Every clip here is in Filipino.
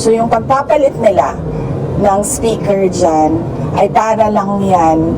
So yung pagpapalit nila ng speaker dyan ay para lang yan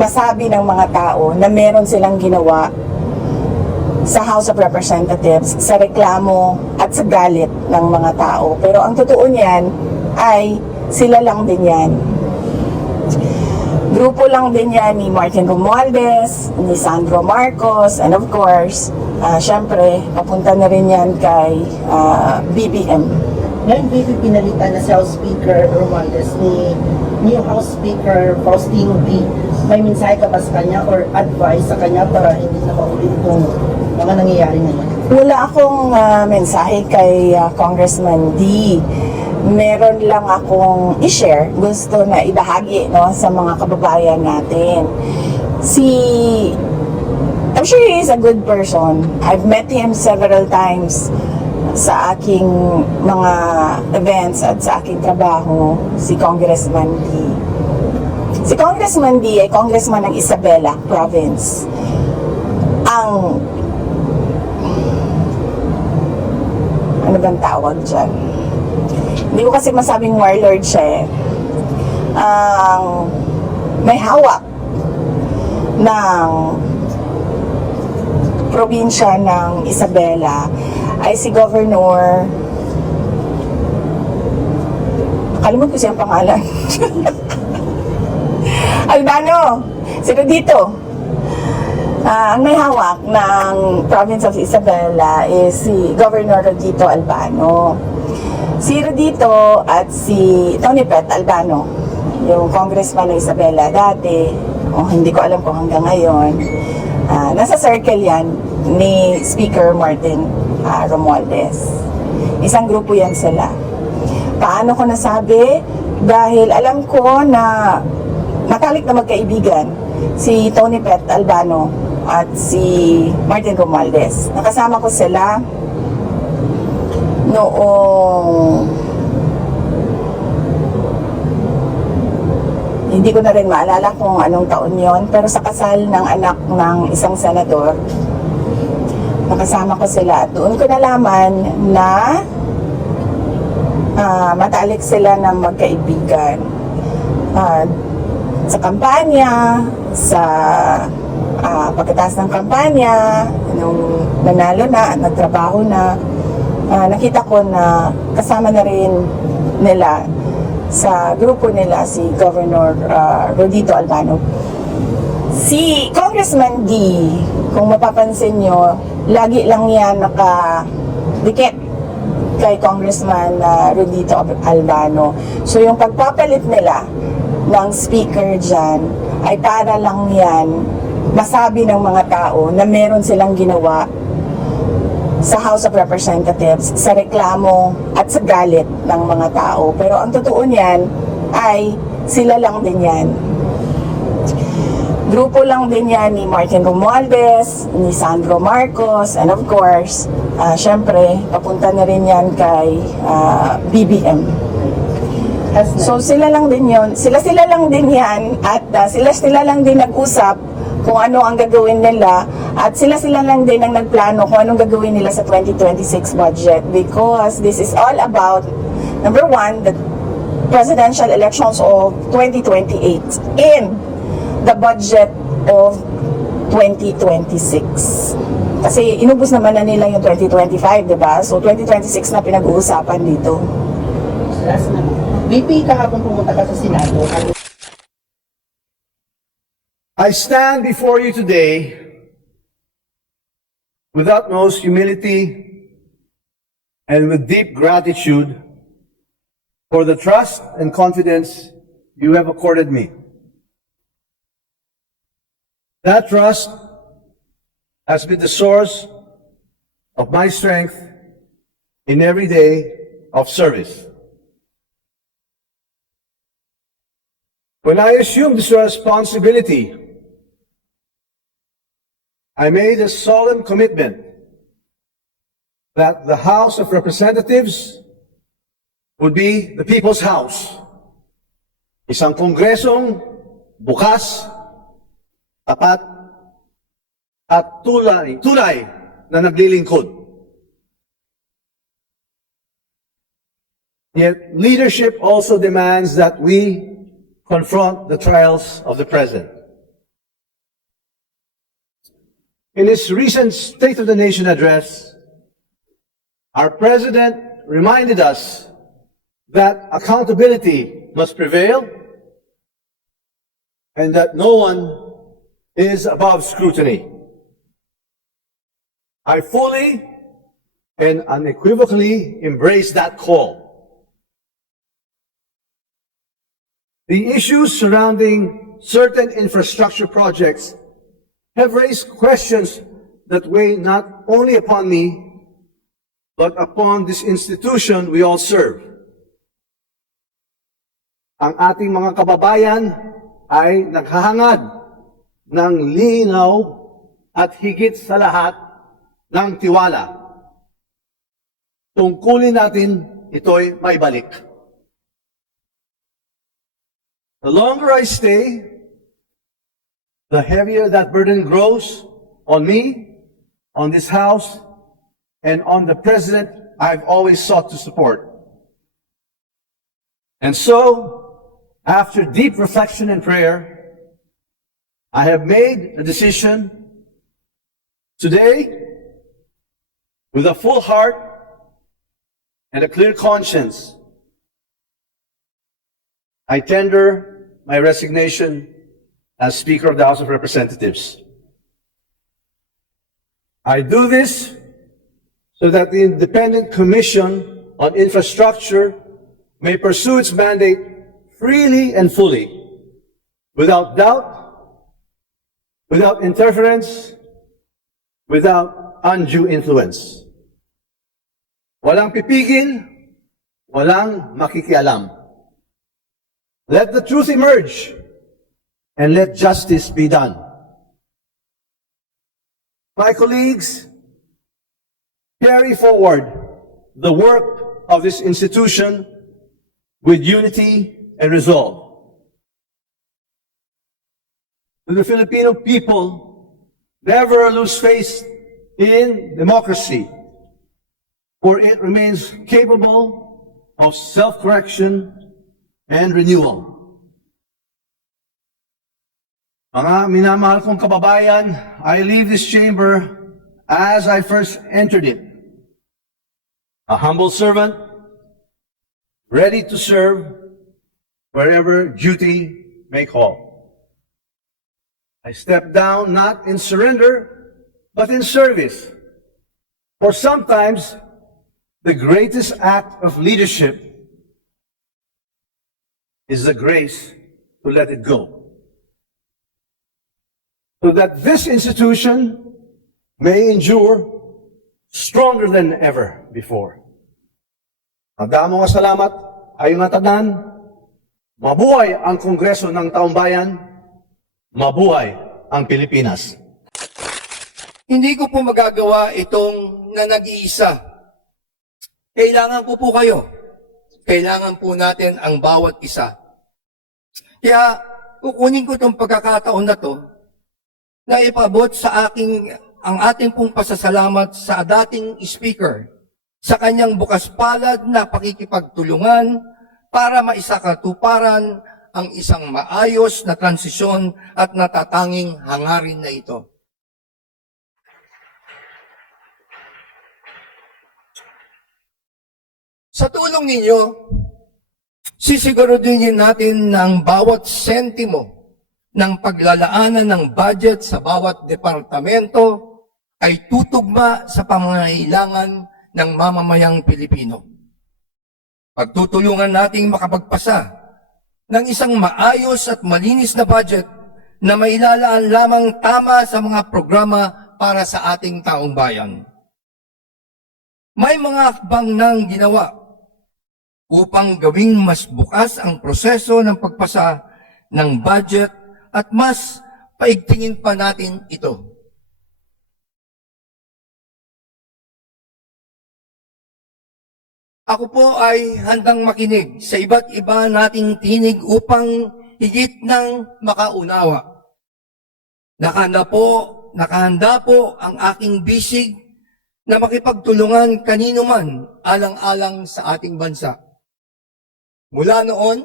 masabi ng mga tao na meron silang ginawa sa House of Representatives sa reklamo at sa galit ng mga tao. Pero ang totoo niyan ay sila lang din yan. Grupo lang din yan ni Martin Romualdez, ni Sandro Marcos, and of course, ah, syempre, papunta na rin yan kay ah, BBM. Ngayon, baby, pinalitan na si House Speaker Romualdez ni new House Speaker Faustino B. May mensahe ka ba sa kanya or advice sa kanya para hindi na maulit itong mga nangyayari ngayon? Wala akong ah, mensahe kay ah, Congressman D. Meron lang akong i-share, gusto na ibahagi no, sa mga kababayan natin. Si I'm sure he is a good person. I've met him several times sa aking mga events at sa aking trabaho, si Congressman D. Si Congressman D ay congressman ng Isabela Province. Ang ano bang tawag dyan? Hindi ko kasi masabing warlord siya eh. Ang may hawak ng probinsya ng Isabela ay si Governor Kalimut ko siyang pangalan. Albano! Sino dito? Ah, ang may hawak ng province of Isabela is si Governor Rodito Albano. Si Rodito at si Tony Pet Albano, yung congressman ng Isabela dati, o hindi ko alam kung hanggang ngayon, ah, nasa circle yan ni Speaker Martin ah, Romualdez. Isang grupo yan sila. Paano ko nasabi? Dahil alam ko na matalik na magkaibigan si Tony Pet Albano at si Martin Romualdez. Nakasama ko sila noong hindi ko na rin maalala kung anong taon yon pero sa kasal ng anak ng isang senador nakasama ko sila. Doon ko nalaman na ah, matalik sila ng magkaibigan. Ah, sa kampanya sa ah, pagkatapos ng kampanya nung nanalo na at nagtrabaho na ah, nakita ko na kasama na rin nila sa grupo nila si Governor ah, Rodito Albano. Si Congressman D, kung mapapansin nyo, lagi lang yan nakadikit kay Congressman uh, Rodito Albano. So yung pagpapalit nila ng speaker dyan ay para lang yan masabi ng mga tao na meron silang ginawa sa House of Representatives sa reklamo at sa galit ng mga tao. Pero ang totoo niyan ay sila lang din yan. Grupo lang din yan ni Martin Romualdez, ni Sandro Marcos, and of course, ah, syempre, papunta na rin yan kay ah, BBM. So sila lang din yon, sila-sila lang din yan at ah, sila-sila lang din nag-usap kung ano ang gagawin nila at sila-sila lang din ang nagplano kung anong gagawin nila sa 2026 budget because this is all about number one, the presidential elections of 2028 and the budget of 2026. Kasi inubos naman na nila yung 2025, di ba? So 2026 na pinag-uusapan dito. Last na. BP, kahapon pumunta ka sa Senado. I stand before you today with utmost humility and with deep gratitude for the trust and confidence you have accorded me. That trust has been the source of my strength in every day of service. When I assumed this responsibility, I made a solemn commitment that the House of Representatives would be the people's house. Isang kongresong bukas, tapat, at tulay, tulay na naglilingkod. Yet leadership also demands that we confront the trials of the present. In his recent State of the Nation address, our president reminded us that accountability must prevail and that no one is above scrutiny. I fully and unequivocally embrace that call. The issues surrounding certain infrastructure projects have raised questions that weigh not only upon me, but upon this institution we all serve. Ang ating mga kababayan ay naghahangad ng linaw at higit sa lahat ng tiwala. Tungkulin natin ito'y maibalik. The longer I stay, the heavier that burden grows on me, on this House, and on the President I've always sought to support. And so, after deep reflection and prayer, I have made a decision today with a full heart and a clear conscience. I tender my resignation as Speaker of the House of Representatives. I do this so that the Independent Commission on Infrastructure may pursue its mandate freely and fully, without doubt, without interference, without undue influence. Walang pipigil, walang makikialam. Let the truth emerge and let justice be done. My colleagues, carry forward the work of this institution with unity and resolve. The Filipino people, never lose faith in democracy, for it remains capable of self-correction and renewal. Mga minamahal kong kababayan, I leave this chamber as I first entered it. A humble servant, ready to serve wherever duty may call. I step down not in surrender, but in service. For sometimes, the greatest act of leadership is the grace to let it go. So that this institution may endure stronger than ever before. Ang nga salamat, ayon nga tanan, mabuhay ang Kongreso ng Taumbayan, mabuhay ang Pilipinas. Hindi ko po magagawa itong na nag-iisa. Kailangan ko po kayo. Kailangan po natin ang bawat isa. Kaya kukunin ko itong pagkakataon na to na ipabot sa aking ang ating pong pasasalamat sa dating speaker sa kanyang bukas palad na pakikipagtulungan para maisakatuparan ang isang maayos na transisyon at natatanging hangarin na ito. Sa tulong ninyo, sisiguraduhin natin na ang bawat sentimo ng paglalaanan ng budget sa bawat departamento ay tutugma sa pangangailangan ng mamamayang Pilipino. Pagtutulungan nating makapagpasa ng isang maayos at malinis na budget na mailalaan lamang tama sa mga programa para sa ating taong bayan. May mga akbang nang ginawa upang gawing mas bukas ang proseso ng pagpasa ng budget at mas paigtingin pa natin ito. Ako po ay handang makinig sa iba't iba nating tinig upang higit ng makaunawa. Nakahanda po, nakahanda po ang aking bisig na makipagtulungan kanino man alang-alang sa ating bansa. Mula noon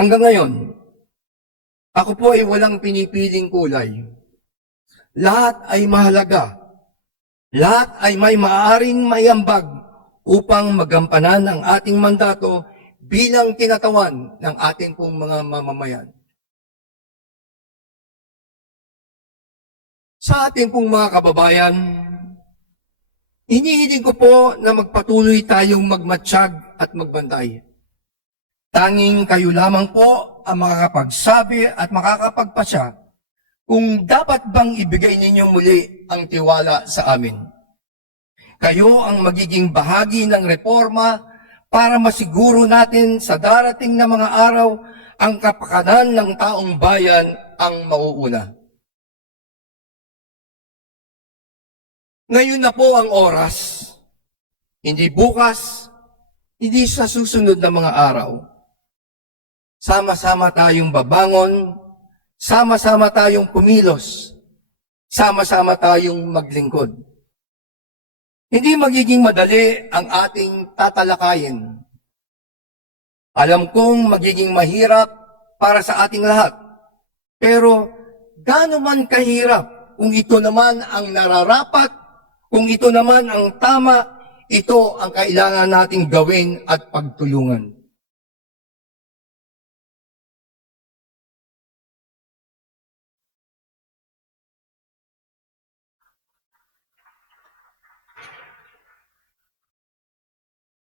hanggang ngayon, ako po ay walang pinipiling kulay. Lahat ay mahalaga. Lahat ay may maaring mayambag upang magampanan ang ating mandato bilang kinatawan ng ating pong mga mamamayan. Sa ating pong mga kababayan, inihiling ko po na magpatuloy tayong magmatsyag at magbantay. Tanging kayo lamang po ang makakapagsabi at makakapagpasya kung dapat bang ibigay ninyo muli ang tiwala sa amin. Kayo ang magiging bahagi ng reforma para masiguro natin sa darating na mga araw ang kapakanan ng taong bayan ang mauuna. Ngayon na po ang oras, hindi bukas, hindi sa susunod na mga araw. Sama-sama tayong babangon, sama-sama tayong kumilos, sama-sama tayong maglingkod. Hindi magiging madali ang ating tatalakayin. Alam kong magiging mahirap para sa ating lahat. Pero gaano man kahirap kung ito naman ang nararapat, kung ito naman ang tama, ito ang kailangan nating gawin at pagtulungan.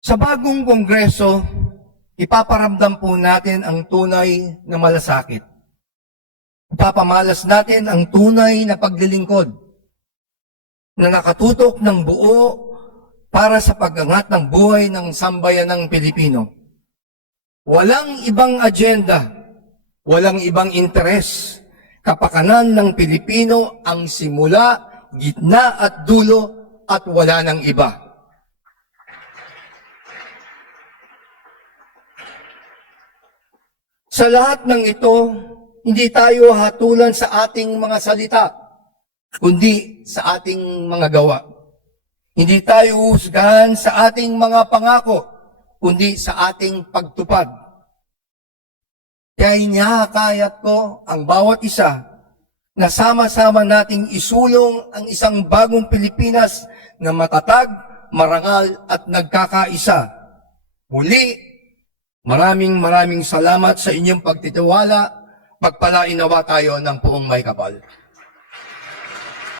Sa bagong kongreso, ipaparamdam po natin ang tunay na malasakit. Ipapamalas natin ang tunay na paglilingkod na nakatutok ng buo para sa pagangat ng buhay ng sambayanang Pilipino. Walang ibang agenda, walang ibang interes. Kapakanan ng Pilipino ang simula, gitna at dulo at wala ng iba. Sa lahat ng ito, hindi tayo hatulan sa ating mga salita, kundi sa ating mga gawa. Hindi tayo husgahan sa ating mga pangako, kundi sa ating pagtupad. Kaya inihakayat ko ang bawat isa na sama-sama nating isulong ang isang bagong Pilipinas na matatag, marangal at nagkakaisa. Muli, Maraming maraming salamat sa inyong pagtitiwala. Pagpalain nawa tayo ng buong may kapal.